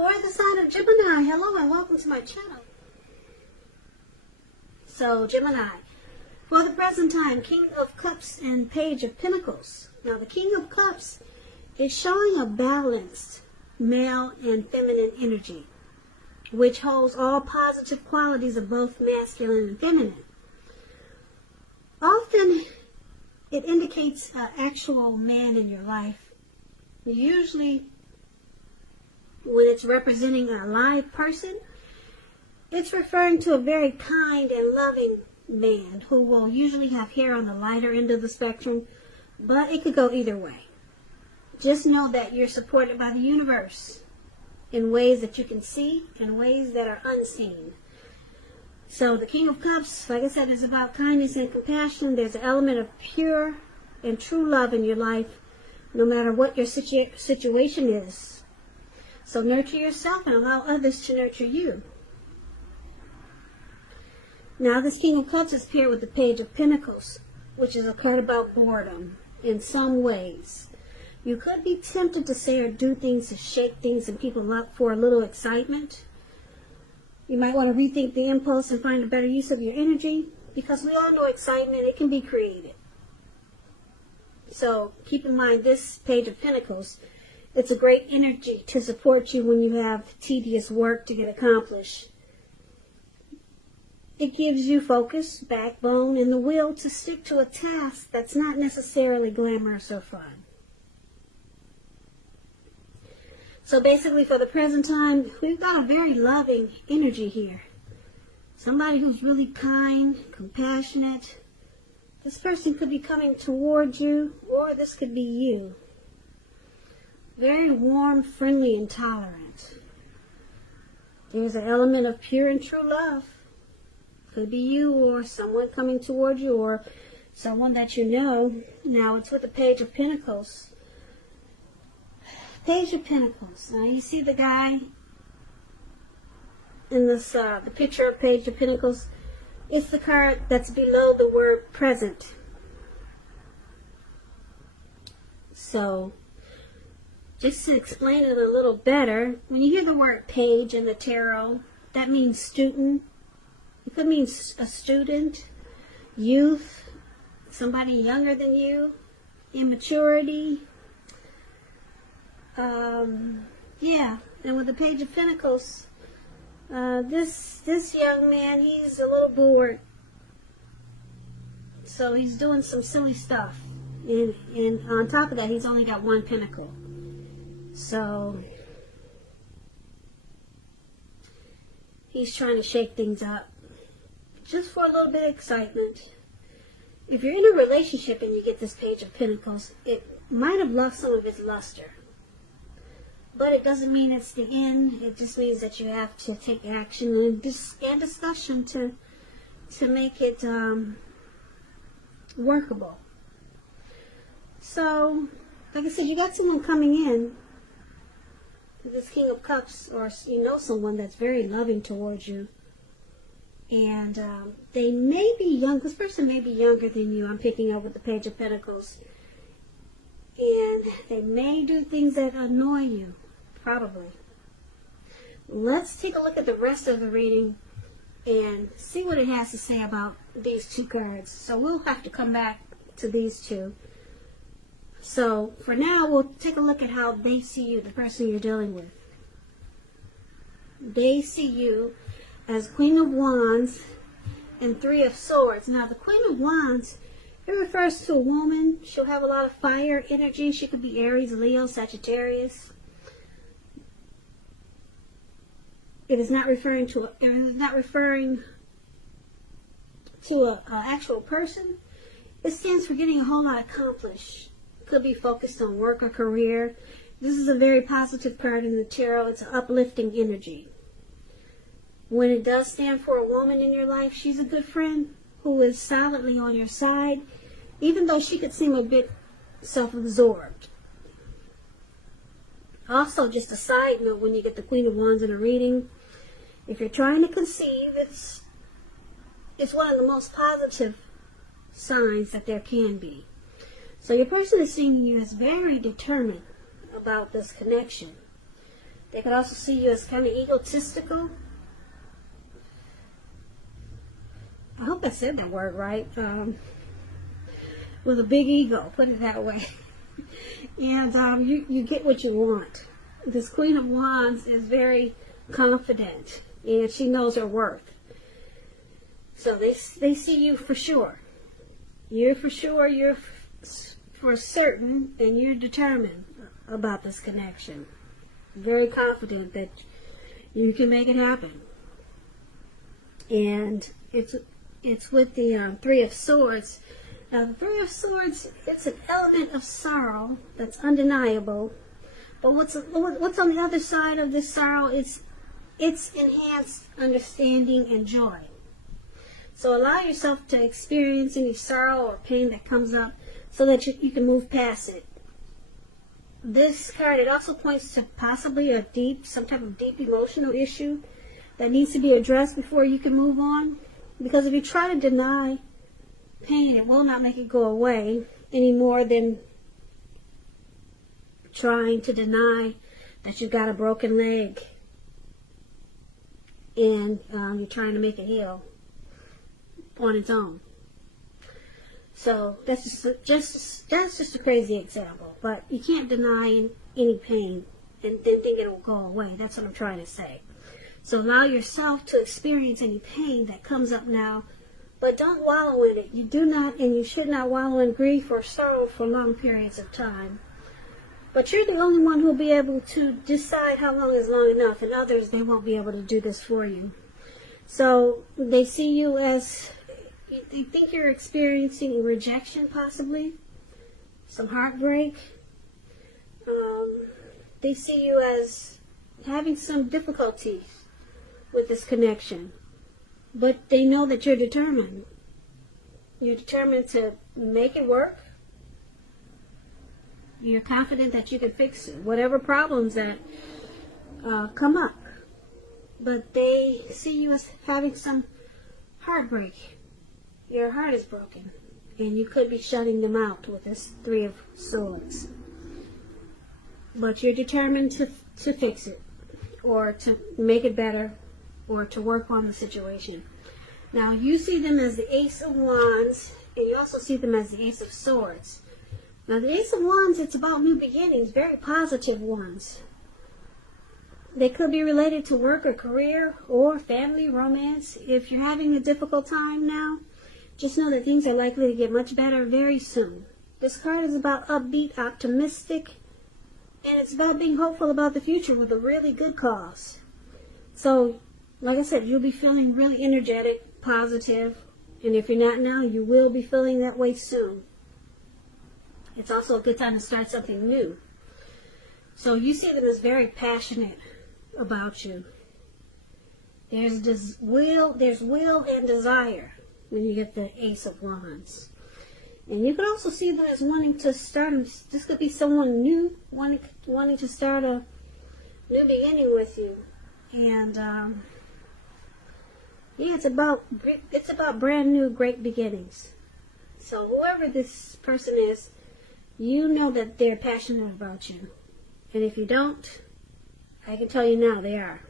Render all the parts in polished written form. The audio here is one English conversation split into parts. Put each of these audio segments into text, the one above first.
For the sign of Gemini, hello and welcome to my channel. So, Gemini, for the present time, King of Cups and Page of Pentacles. Now, the King of Cups is showing a balanced male and feminine energy, which holds all positive qualities of both masculine and feminine. Often, it indicates an actual man in your life. Usually, when it's representing a live person, it's referring to a very kind and loving man who will usually have hair on the lighter end of the spectrum, but it could go either way. Just know that you're supported by the universe in ways that you can see and ways that are unseen. So the King of Cups, like I said, is about kindness and compassion. There's an element of pure and true love in your life, no matter what your situation is. So nurture yourself and allow others to nurture you. Now this King of Cups is paired with the Page of Pentacles, which is a card about boredom in some ways. You could be tempted to say or do things to shake things and people up for a little excitement. You might want to rethink the impulse and find a better use of your energy, because we all know excitement, it can be created. So keep in mind this Page of Pentacles. It's a great energy to support you when you have tedious work to get accomplished. It gives you focus, backbone, and the will to stick to a task that's not necessarily glamorous or fun. So basically, for the present time, we've got a very loving energy here. Somebody who's really kind, compassionate. This person could be coming toward you, or this could be you. Very warm, friendly, and tolerant. There's an element of pure and true love. Could be you or someone coming toward you or someone that you know. Now it's with the Page of Pentacles. Page of Pentacles. Now you see the guy in this, the picture of Page of Pentacles. It's the card that's below the word present. So, just to explain it a little better, when you hear the word page in the tarot, that means student. It could mean a student, youth, somebody younger than you, immaturity. Yeah, and with the Page of Pentacles, this young man, he's a little bored. So he's doing some silly stuff. And on top of that, he's only got one pentacle. So he's trying to shake things up just for a little bit of excitement. If you're in a relationship and you get this Page of Pentacles, it might have lost some of its luster. But it doesn't mean it's the end. It just means that you have to take action and discussion to make it workable. So, like I said, you got someone coming in, this King of Cups, or you know someone that's very loving towards you. And they may be young. This person may be younger than you. I'm picking up with the Page of Pentacles. And they may do things that annoy you. Probably. Let's take a look at the rest of the reading and see what it has to say about these two cards. So we'll have to come back to these two. So for now, we'll take a look at how they see you, the person you're dealing with. They see you as Queen of Wands and Three of Swords. Now the Queen of Wands, it refers to a woman. She'll have a lot of fire energy. She could be Aries, Leo, Sagittarius. It is not referring to an actual person. It stands for getting a whole lot accomplished. Could be focused on work or career. This is a very positive card in the tarot. It's an uplifting energy. When it does stand for a woman in your life, she's a good friend who is solidly on your side, even though she could seem a bit self-absorbed. Also, just a side note, when you get the Queen of Wands in a reading, if you're trying to conceive, it's one of the most positive signs that there can be. So your person is seeing you as very determined about this connection. They could also see you as kind of egotistical. I hope I said that word right. With a big ego, put it that way. And you get what you want. This Queen of Wands is very confident, and she knows her worth. So they see you for sure. You're for sure, you're for certain, and you're determined about this connection. Very confident that you can make it happen. And it's with the Three of Swords. Now, the Three of Swords, it's an element of sorrow that's undeniable. But what's on the other side of this sorrow is it's enhanced understanding and joy. So allow yourself to experience any sorrow or pain that comes up so that you can move past it. This card, it also points to possibly some type of deep emotional issue that needs to be addressed before you can move on. Because if you try to deny pain, it will not make it go away any more than trying to deny that you've got a broken leg and you're trying to make it heal on its own. So that's just a crazy example, but you can't deny any pain and then think it'll go away. That's what I'm trying to say. So allow yourself to experience any pain that comes up now, but don't wallow in it. You do not and you should not wallow in grief or sorrow for long periods of time. But you're the only one who will be able to decide how long is long enough, and others, they won't be able to do this for you. So they see you as, they think you're experiencing rejection possibly, some heartbreak. They see you as having some difficulties with this connection. But they know that you're determined. You're determined to make it work. You're confident that you can fix it, whatever problems that come up. But they see you as having some heartbreak. Your heart is broken, and you could be shutting them out with this Three of Swords. But you're determined to fix it, or to make it better, or to work on the situation. Now, you see them as the Ace of Wands, and you also see them as the Ace of Swords. Now, the Ace of Wands, it's about new beginnings, very positive ones. They could be related to work or career or family, romance. If you're having a difficult time now, just know that things are likely to get much better very soon. This card is about upbeat, optimistic, and it's about being hopeful about the future with a really good cause. So, like I said, you'll be feeling really energetic, positive, and if you're not now, you will be feeling that way soon. It's also a good time to start something new. So you see them as very passionate about you. There's will and desire when you get the Ace of Wands. And you can also see them as wanting to start, this could be someone new, wanting to start a new beginning with you. And yeah, it's about brand new, great beginnings. So whoever this person is, you know that they're passionate about you. And if you don't, I can tell you now they are.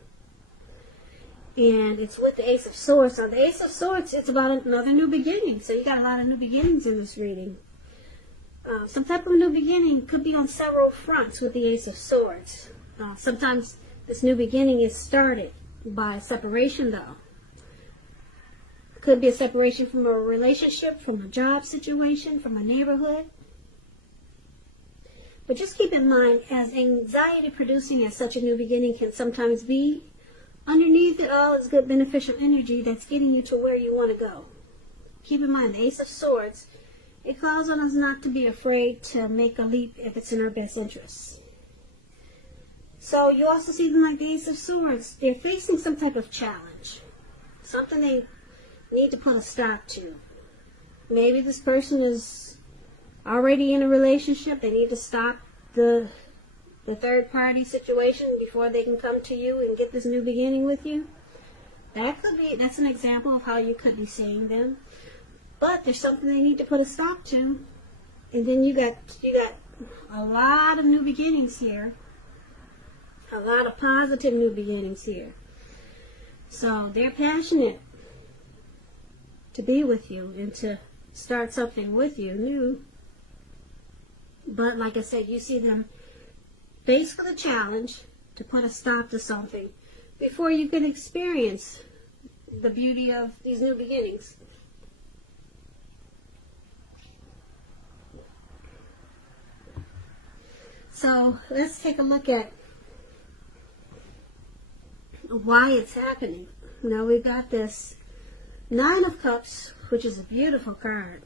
And it's with the Ace of Swords. So the Ace of Swords, it's about another new beginning. So you got a lot of new beginnings in this reading. Some type of new beginning could be on several fronts with the Ace of Swords. Sometimes this new beginning is started by separation, though. Could be a separation from a relationship, from a job situation, from a neighborhood. But just keep in mind, as anxiety producing as such a new beginning can sometimes be, underneath it all is good beneficial energy that's getting you to where you want to go. Keep in mind, the Ace of Swords, it calls on us not to be afraid to make a leap if it's in our best interests. So you also see them like the Ace of Swords. They're facing some type of challenge. Something they need to put a stop to. Maybe this person is already in a relationship. They need to stop the third party situation before they can come to you and get this new beginning with you. That's an example of how you could be seeing them. But there's something they need to put a stop to. And then you got a lot of new beginnings here. A lot of positive new beginnings here. So they're passionate to be with you and to start something with you new. But like I said, you see them faced with a challenge to put a stop to something before you can experience the beauty of these new beginnings. So let's take a look at why it's happening. Now we've got this Nine of Cups, which is a beautiful card,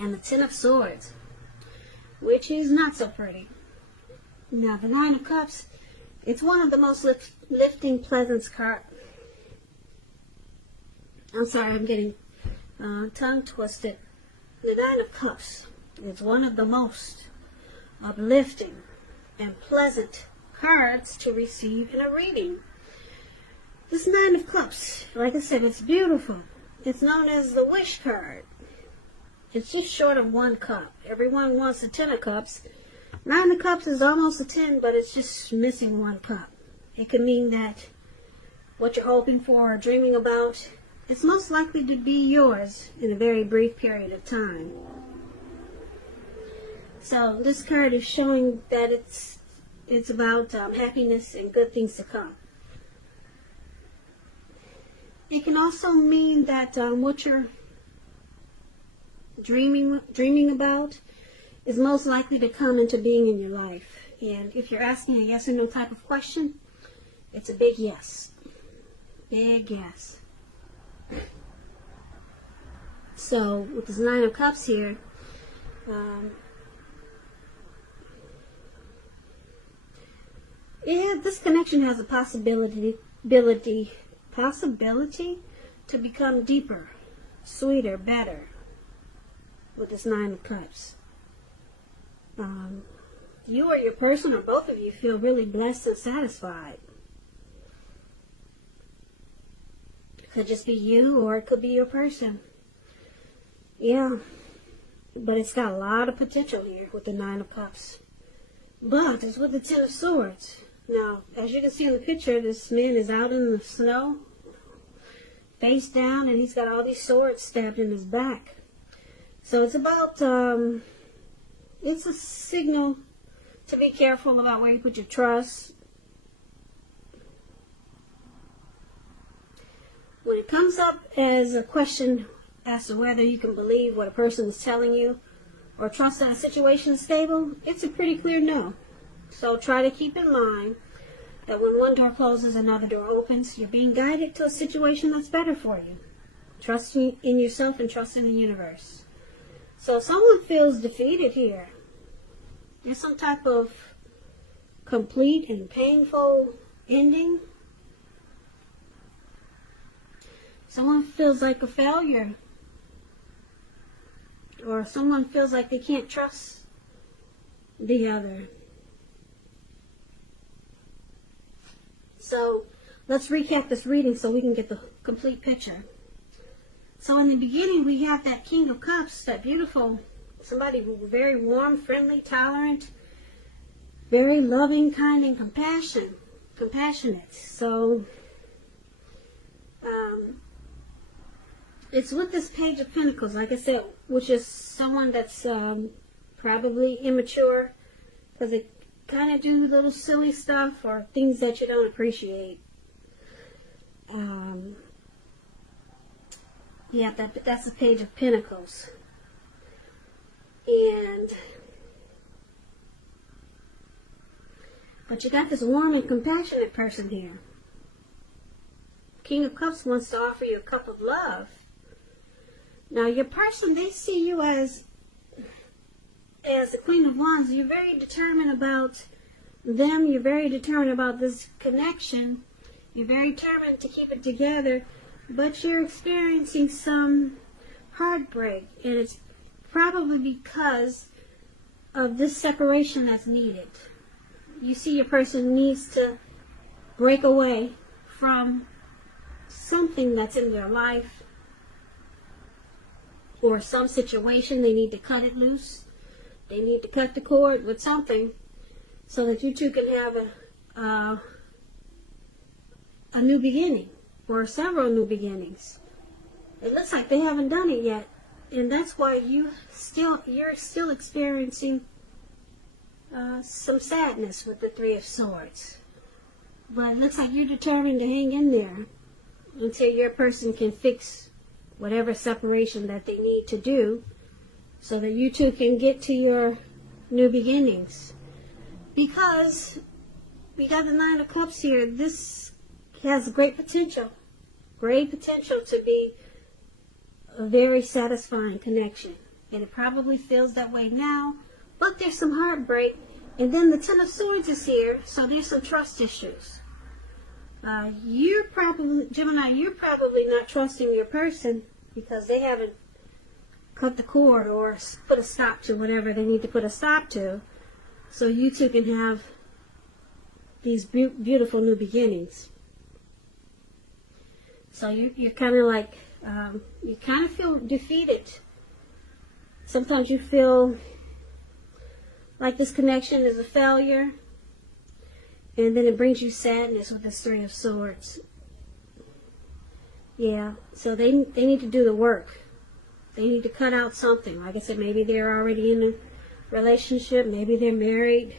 and the Ten of Swords, which is not so pretty. Now the Nine of Cups, it's one of the most lifting, pleasant cards. I'm sorry, I'm getting tongue twisted. The Nine of Cups is one of the most uplifting and pleasant cards to receive in a reading. This Nine of Cups, like I said, it's beautiful. It's known as the wish card. It's just short of one cup. Everyone wants a Ten of Cups. Nine of Cups is almost a 10, but it's just missing one cup. It could mean that what you're hoping for or dreaming about, it's most likely to be yours in a very brief period of time. So this card is showing that it's about happiness and good things to come. It can also mean that what you're dreaming about is most likely to come into being in your life. And if you're asking a yes or no type of question, it's a big yes. Big yes. So with this Nine of Cups here, this connection has a possibility to become deeper, sweeter, better with this Nine of Cups. You or your person, or both of you, feel really blessed and satisfied. It could just be you, or it could be your person. Yeah, but it's got a lot of potential here with the Nine of Cups. But it's with the Ten of Swords. Now, as you can see in the picture, this man is out in the snow, face down, and he's got all these swords stabbed in his back. So it's about, it's a signal to be careful about where you put your trust. When it comes up as a question as to whether you can believe what a person is telling you or trust that a situation is stable, it's a pretty clear no. So try to keep in mind that when one door closes, another door opens. You're being guided to a situation that's better for you. Trust in yourself and trust in the universe. So someone feels defeated here. There's some type of complete and painful ending. Someone feels like a failure. Or someone feels like they can't trust the other. So let's recap this reading so we can get the complete picture. So in the beginning, we have that King of Cups, that beautiful, somebody very warm, friendly, tolerant, very loving, kind, and compassionate. So it's with this Page of Pentacles, like I said, which is someone that's probably immature, because they kind of do little silly stuff or things that you don't appreciate. Yeah, that's the Page of Pentacles. But you got this warm and compassionate person here. King of Cups wants to offer you a cup of love. Now your person, they see you as the Queen of Wands. You're very determined about them. You're very determined about this connection. You're very determined to keep it together. But you're experiencing some heartbreak. And it's probably because of this separation that's needed. You see your person needs to break away from something that's in their life or some situation. They need to cut it loose. They need to cut the cord with something so that you two can have a new beginning, or several new beginnings. It looks like they haven't done it yet, and that's why you're still experiencing some sadness with the Three of Swords. But it looks like you're determined to hang in there until your person can fix whatever separation that they need to do, so that you two can get to your new beginnings. Because we got the Nine of Cups here. This has great potential to be a very satisfying connection. And it probably feels that way now, but there's some heartbreak. And then the Ten of Swords is here, so there's some trust issues. Gemini, you're probably not trusting your person because they haven't cut the cord or put a stop to whatever they need to put a stop to, so you two can have these beautiful new beginnings. So you're kind of like, you kind of feel defeated. Sometimes you feel like this connection is a failure, and then it brings you sadness with this Three of Swords. Yeah, so they need to do the work. They need to cut out something. Like I said, maybe they're already in a relationship. Maybe they're married.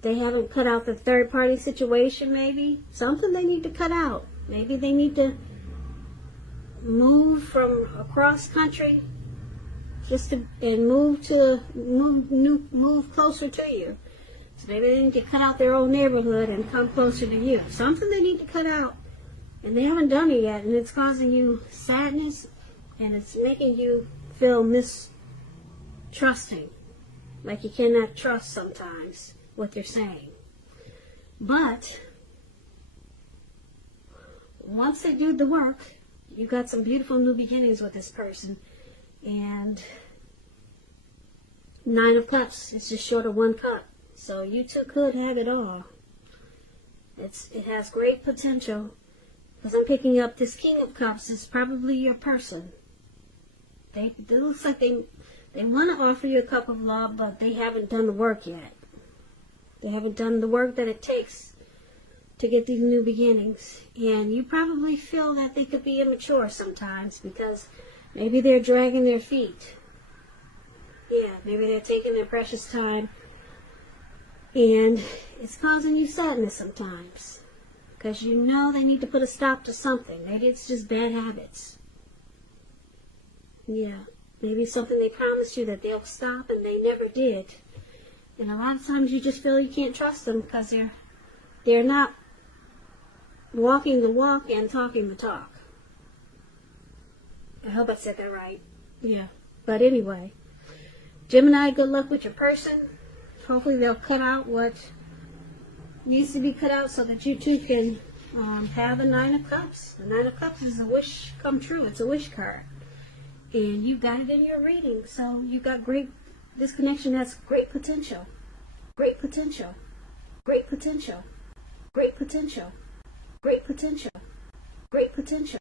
They haven't cut out the third party situation, maybe. Something they need to cut out. Maybe they need to move from across country and move closer to you. So maybe they need to cut out their own neighborhood and come closer to you. Something they need to cut out, and they haven't done it yet, and it's causing you sadness, and it's making you feel mistrusting, like you cannot trust sometimes what they're saying. But once they do the work, you got some beautiful new beginnings with this person. And Nine of Cups, it's just short of one cup. So you two could have it all. It has great potential, because I'm picking up this King of Cups is probably your person. It looks like they want to offer you a cup of love, but they haven't done the work yet. They haven't done the work that it takes to get these new beginnings. And you probably feel that they could be immature sometimes, because maybe they're dragging their feet. Yeah, maybe they're taking their precious time, and it's causing you sadness sometimes, because you know they need to put a stop to something. Maybe it's just bad habits. Yeah, maybe it's something they promised you that they'll stop and they never did. And a lot of times you just feel you can't trust them because they're not walking the walk and talking the talk. I hope I said that right. Yeah. But anyway, Gemini, good luck with your person. Hopefully they'll cut out what needs to be cut out so that you two can have a Nine of Cups. The Nine of Cups is a wish come true. It's a wish card. And you got it in your reading. So you got this connection has great potential. Great potential. Great potential. Great potential. Great potential. Great potential. Great potential.